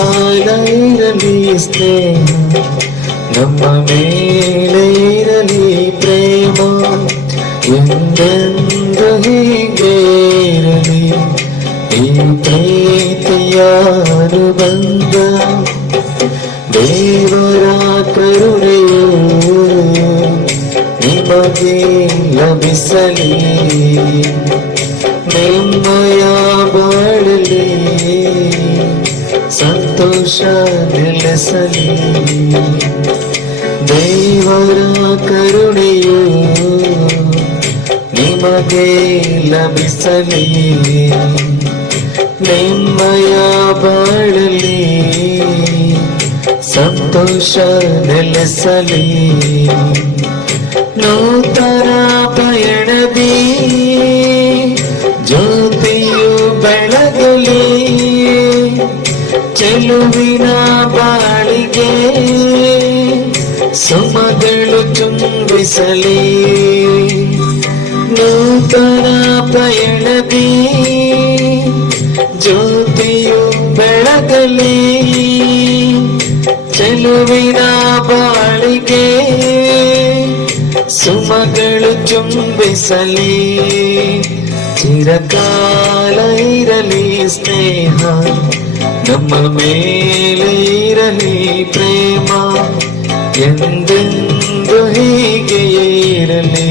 ಚಿರಕಾಲೈರಲಿ ಸ್ನೇಹ ನಮ್ಮ ಮೇಲೆ ಇರಲಿ ಪ್ರೇಮ ಎಂದೆಂದು ಹೀಗೆ ಇರಲಿ ಈ ಪ್ರೀತಿಯ ಅನುಬಂಧ ದೇವರ ಕರುಣೆಯು ನಿಮಗೆ ಲಭಿಸಲಿ ನಿಮ್ಮಯ ಸಂತೋಷ ನೆಲೆಸಲಿ ದೇವರ ಕರುಣೆಯು ನಿಮಗೆ ಲಭಿಸಲಿ. ನಿಮ್ಮಯ ಬಾಳಲಿ ಸಂತೋಷ ನೆಲೆಸಲಿ. ನೂತನ ಚೆಲುವಿನ ಬಾಳಿಗೆ ಸುಮಗಳು ಚುಂಬಿಸಲಿ ನೂತನ ಪಯಣದಿ ಜ್ಯೋತಿಯು ಬೆಳಗಲಿ ಚೆಲುವಿನ ಬಾಳಿಗೆ ಸುಮಗಳು ಚುಂಬಿಸಲಿ ಚಿರಕಾಲ ಇರಲಿ ಸ್ನೇಹ ನಮ್ಮ ಮೇಲೆ ಇರಲಿ ಪ್ರೇಮ ಎಂದೆಂದು ಹೀಗೆಯೇ ಇರಲಿ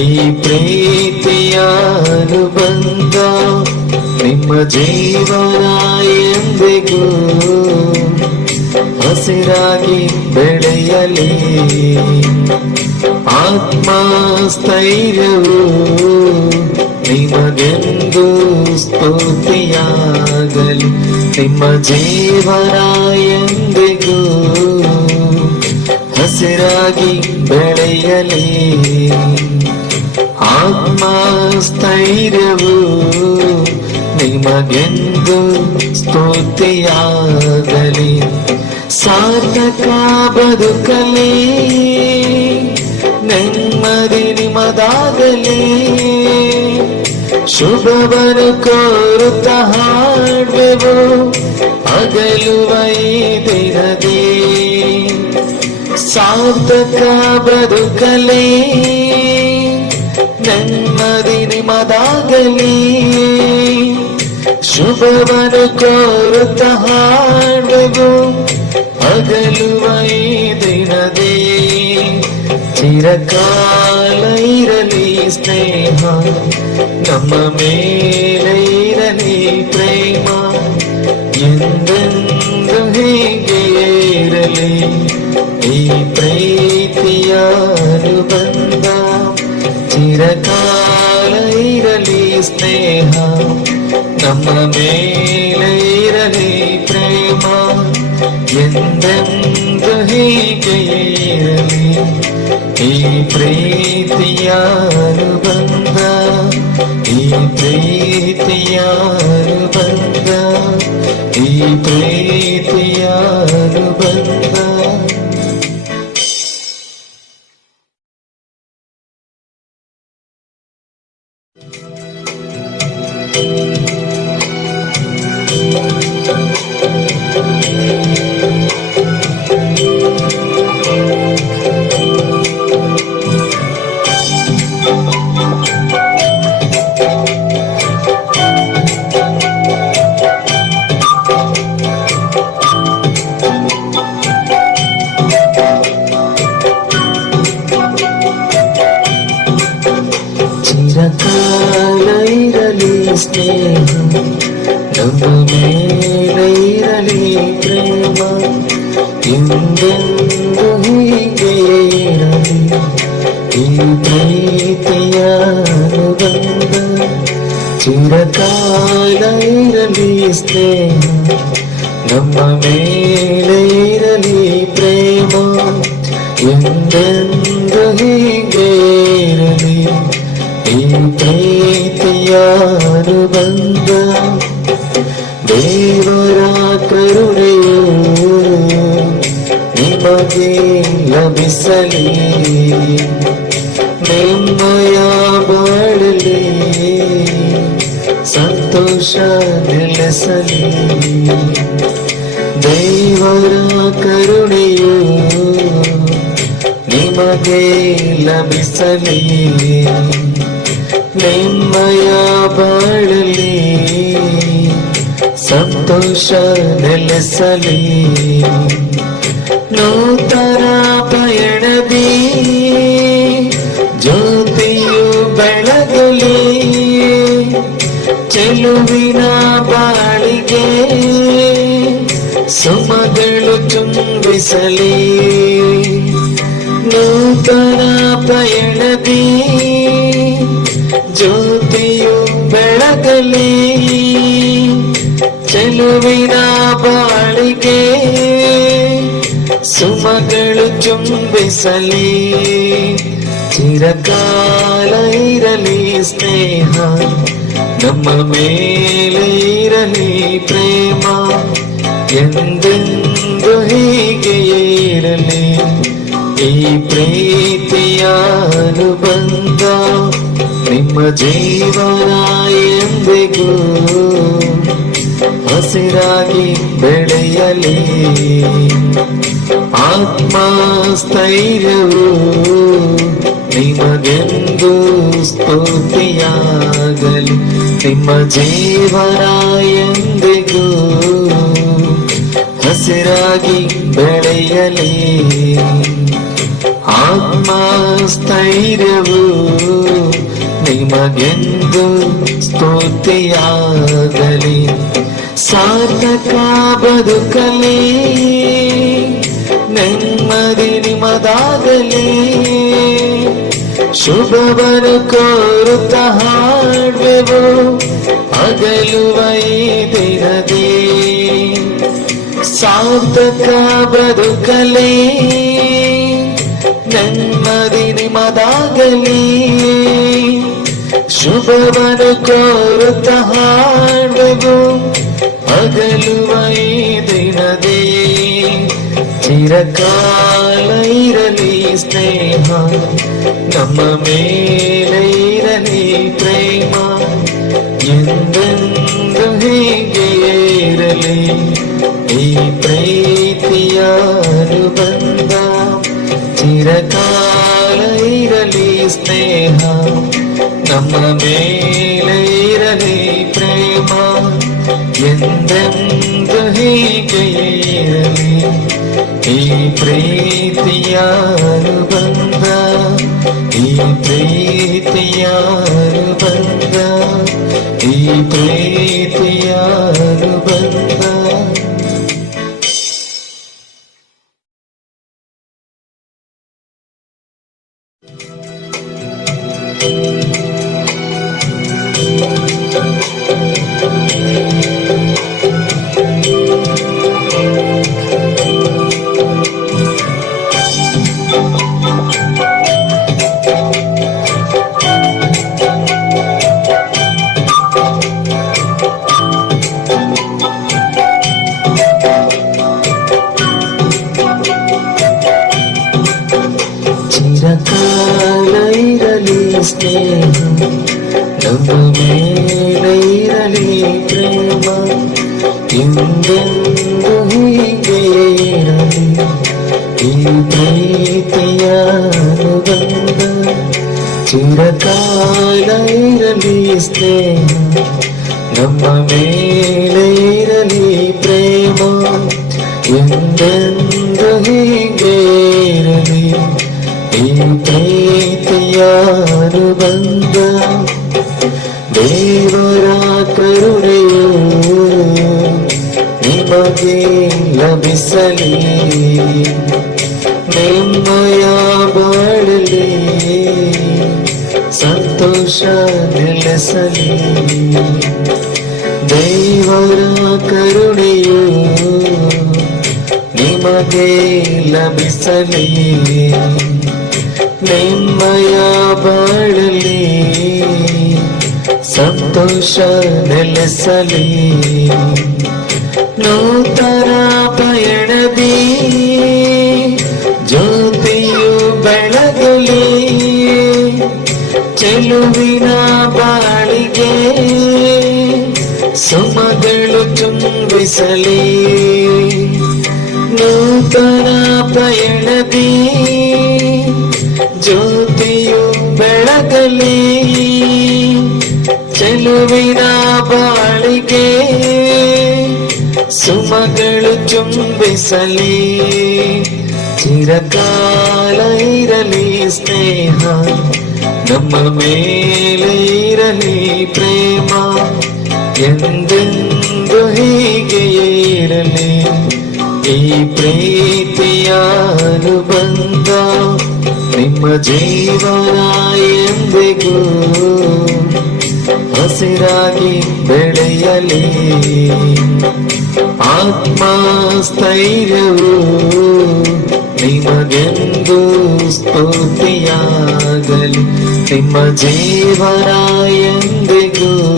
ಈ ಪ್ರೀತಿಯ ಅನುಬಂಧ ನಿಮ್ಮ ಜೀವನ ಎಂದಿಗೂ ಹಸಿರಾಗಿ ಬೆಳೆಯಲಿ ಆತ್ಮಸ್ಥೈರ್ಯವು ನಿಮಗೆಂದು ಸ್ತುತಿಯಾಗಲಿ ನಿಮ್ಮ ಜೀವನ ಎಂದಿಗೂ ಹಸಿರಾಗಿ ಬೆಳೆಯಲಿ. ಆತ್ಮಸ್ಥೈರ್ಯವು ನಿಮಗೆಂದು ಸ್ತುತಿಯಾಗಲಿ. ಸಾರ್ಥಕ ಬದುಕಲಿ ನೆಮ್ಮದಿ ನಿಮದಾಗಲಿ. ಶುಭವನ್ನು ಕೋರುತ್ತ ಹಾಡುವೆವು ಅಗಲುವ ಈ ದಿನದಿ ಸಾರ್ಥಕ ಬದುಕಲಿ ನೆಮ್ಮದಿ ನಿಮದಾಗಲಿ ಶುಭವನ್ನು ಕೋರುತ್ತ ಹಾಡುವು ಅಗಲುವ ಈ ದಿನದೇ ಚಿರಕಾಲ ಇರಲಿ ಸ್ನೇಹ ನಮ್ಮ ಮೇಲೆ ಇರಲಿ ಪ್ರೇಮ ಎಂದೆಂದು ಹೀಗೆ ಇರಲಿ ಈ ಪ್ರೀತಿಯ ಅನುಬಂಧ ಚಿರಕಾಲ ಇರಲಿ ಸ್ನೇಹ ನಮ್ಮ ಮೇಲೆ ಇರಲಿ ಪ್ರೇಮ ಎಂದೆಂದು ಹೀಗೆ ಇರಲಿ ಈ ಪ್ರೀತಿಯ ಅನುಬಂಧ ಈ ಪ್ರೀತಿಯ ಅನುಬಂಧ ಈ ಪ್ರೀತಿಯ ಇರಲಿ ಸ್ನೇಹ ನಮ್ಮ ಮೇಲೆ ಇರಲಿ ಪ್ರೇಮ ಎಂದೆಂದು ಹೀಗೆ ಇರಲಿ ಈ ಪ್ರೀತಿಯ ಅನುಬಂಧ ನಿಮಗೆ ಲಭಿಸಲಿ. ನಿಮ್ಮಯ ಬಾಳಲಿ. ಸಂತೋಷ ನೆಲೆಸಲಿ. ದೇವರ ಕರುಣೆಯು ನಿಮಗೆ ಲಭಿಸಲಿ. ನಿಮ್ಮಯ ಬಾಳಲಿ. ಸಂತೋಷ ನೆಲೆಸಲಿ. ನೂತನ ಪಯಣದಿ ಜ್ಯೋತಿಯು ಬೆಳಗಲಿ ಚೆಲುವಿನ ಬಾಳಿಗೆ ಸುಮಗಳು ಚುಂಬಿಸಲಿ ನೂತನ ಪಯಣದಿ ಜ್ಯೋತಿಯು ಬೆಳಗಲಿ ಚೆಲುವಿನ ಬಾಳಿಗೆ ಸುಮಗಳು ಚುಂಬಿಸಲಿ ಚಿರಕಾಲ ಇರಲಿ ಸ್ನೇಹ ನಮ್ಮ ಮೇಲೆ ಇರಲಿ ಪ್ರೇಮ ಎಂದೆಂದು ಹೀಗೆಯೇ ಇರಲಿ ಈ ಪ್ರೀತಿಯ ಅನುಬಂಧ ನಿಮ್ಮ ಜೀವನ ಎಂದಿಗೂ ಹಸಿರಾಗಿ ಬೆಳೆಯಲಿ. ಆತ್ಮ ಸ್ಥೈರ್ಯವು ನಿಮಗೆಂದು ಸ್ತುತಿಯಾಗಲಿ. ನಿಮ್ಮ ಜೀವನ ಎಂದಿಗೂ ಹಸಿರಾಗಿ ಬೆಳೆಯಲಿ. ಆತ್ಮಸ್ಥೈರ್ಯವು ನಿಮಗೆಂದು ಸ್ತುತಿಯಾಗಲಿ. ಸಾರ್ಥಕ ಬದುಕಲಿ ನೆಮ್ಮದಿ ನಿಮದಾಗಲಿ. ಶುಭವನ್ನು ಕೋರುತ್ತ ಹಾಡುವೆವು, ಅಗಲುವ ಈ ದಿನದೇ ಸಾರ್ಥಕ ಬದುಕಲಿ ನೆಮ್ಮದಿ ನಿಮದಾಗಲಿ. ಶುಭವನ್ನು ಕೋರುತ್ತ ಹಾಡುವೆವು ಅಗಲುವ ಈ ದಿನದೇ ಚಿರಕಾಲ ಇರಲಿ ಸ್ನೇಹ ನಮ್ಮ ಮೇಲೆ ಇರಲಿ ಪ್ರೇಮ ಎಂದೆಂದು ಹೀಗೆ ಇರಲಿ ಈ ಪ್ರೀತಿಯ ಅನುಬಂಧ ಚಿರಕಾಲ ಇರಲಿ ಸ್ನೇಹ ನಮ್ಮ ಮೇಲೆ ಇರಲಿ ಪ್ರೇಮ ಎಂದೆಂದು ಹೀಗೆ ಇರಲಿ ಈ ಪ್ರೀತಿಯ ಅನುಬಂಧ ಈ ಪ್ರೀತಿಯ ಅನುಬಂಧ ಈ ಪ್ರೀತಿಯ ಅನುಬಂಧ ಇರಲಿ ಸ್ನೇಹ ನಮ್ಮ ಮೇಲೆ ಇರಲಿ ಪ್ರೇಮ ಎಂದೆಂದು ಹೀಗೆ ಇರಲಿ ಈ ಪ್ರೀತಿಯ ಅನುಬಂಧ ಚಿರಕಾಲ ಇರಲಿ ಸ್ನೇಹ ನಮ್ಮ ಮೇಲೆ ಇರಲಿ ಪ್ರೇಮ ಎಂದೆಂದು ಹೀಗೆ ಇರಲಿ ಈ ಪ್ರೀತಿಯ ನಿಮಗೆ ಲಭಿಸಲಿ ನೆಮ್ಮಯ ಬಾಳಲಿ ಸಂತೋಷ ನೆಲೆಸಲಿ. ದೇವರ ಕರುಣೆಯು ನಿಮಗೆ ಲಭಿಸಲಿ. ನೆಮ್ಮಯ ಬಾಳಲಿ ಸಂತೋಷ ನೆಲೆಸಲಿ. ನೂತನ ಪಯಣದಿ ಜ್ಯೋತಿಯು ಬೆಳಗಲಿ. ಚೆಲುವಿನ ಬಾಳಿಗೆ ಸುಮಗಳು ಚುಂಬಿಸಲಿ ನೂತನ ಪಯಣದಿ ಜ್ಯೋತಿಯು ಬೆಳಗಲಿ. ಚೆಲುವಿನ ಬಾಳಿಗೆ ಸುಮಗಳು ಚುಂಬಿಸಲಿ. ಚಿರಕಾಲ ಇರಲಿ ಸ್ನೇಹ, ನಮ್ಮ ಮೇಲೆ ಇರಲಿ ಪ್ರೇಮ. ಎಂದೆಂದು ಹೀಗೆ ಇರಲಿ ಈ ಪ್ರೀತಿಯ ಅನುಬಂಧ ನಿಮ್ಮ ಜೀವನ ಎಂದಿಗೂ ಹಸಿರಾಗಿ ಬೆಳೆಯಲಿ. ಆತ್ಮಸ್ಥೈರ್ಯವು ನಿಮಗೆಂದು ಸ್ತುತಿಯಾಗಲಿ. ನಿಮ್ಮ ಜೀವನ ಎಂದಿಗೂ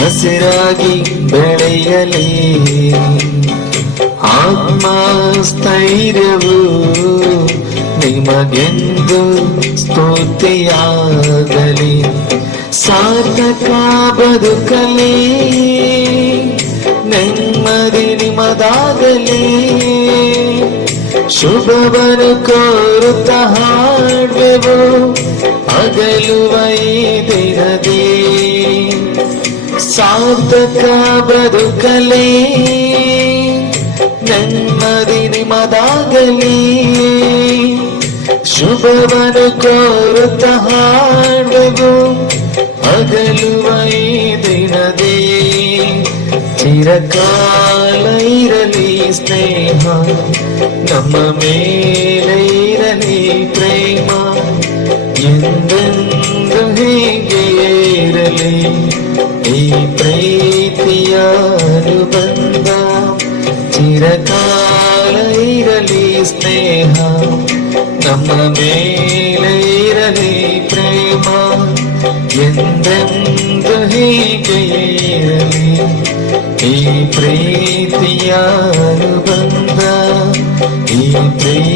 ಹಸಿರಾಗಿ ಬೆಳೆಯಲಿ. ಆತ್ಮ ಸ್ಥೈರ್ಯವು ನಿಮಗೆಂದು ಸ್ತುತಿಯಾಗಲಿ. ಸಾರ್ಥಕ ಬದುಕಲಿ ನೆಮ್ಮದಿ ನಿಮದಾಗಲಿ. ಶುಭವನ್ನು ಕೋರುತ್ತ ಹಾಡುವೆವು, ಅಗಲುವ ದಿನದೇ. ಸಾರ್ಥಕ ಬದುಕಲಿ ನೆಮ್ಮದಿ ನಿಮದಾಗಲಿ. ಶುಭವನ್ನು ಕೋರುತ್ತ ಹಾಡುವೆವು ಅಗಲುವ ಈ ದಿನದೇ ಚಿರಕಾಲ ಇರಲಿ ಸ್ನೇಹ ನಮ್ಮ ಮೇಲೆ ಇರಲಿ ಪ್ರೇಮ ಎಂದೆಂದು ಹೀಗೆ ಇರಲಿ ಈ ಪ್ರೀತಿಯ ಅನುಬಂಧ ಚಿರಕಾಲ ಇರಲಿ ಸ್ನೇಹ ನಮ್ಮ ಮೇಲೆ ಇರಲಿ ಪ್ರೇಮ ಎಂದೆಂದು ಹೀಗೆ ಈ ಪ್ರೀತಿಯ ಅನುಬಂಧ ಈ ಪ್ರೀತಿಯ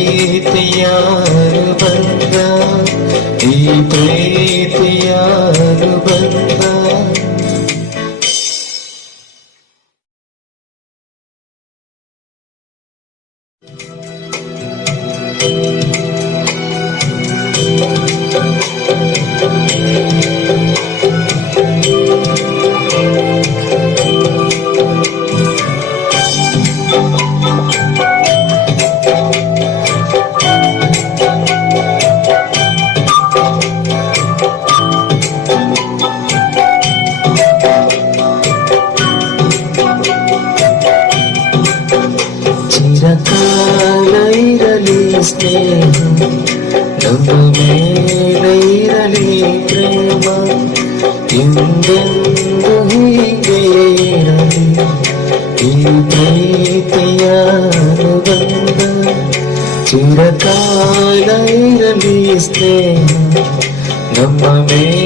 ಇರಲಿ ಸ್ನೇಹ ನಮ್ಮ ಮೇಲೆ ಇರಲಿ ಪ್ರೇಮ ಎಂದೆಂದು ಹೀಗೆ ಇರಲಿ ಈ ಪ್ರೀತಿಯ ಅನುಬಂಧ ಚಿರಕಾಲ ಇರಲಿ ಸ್ನೇಹ ನಮ್ಮ ಮೇಲೆ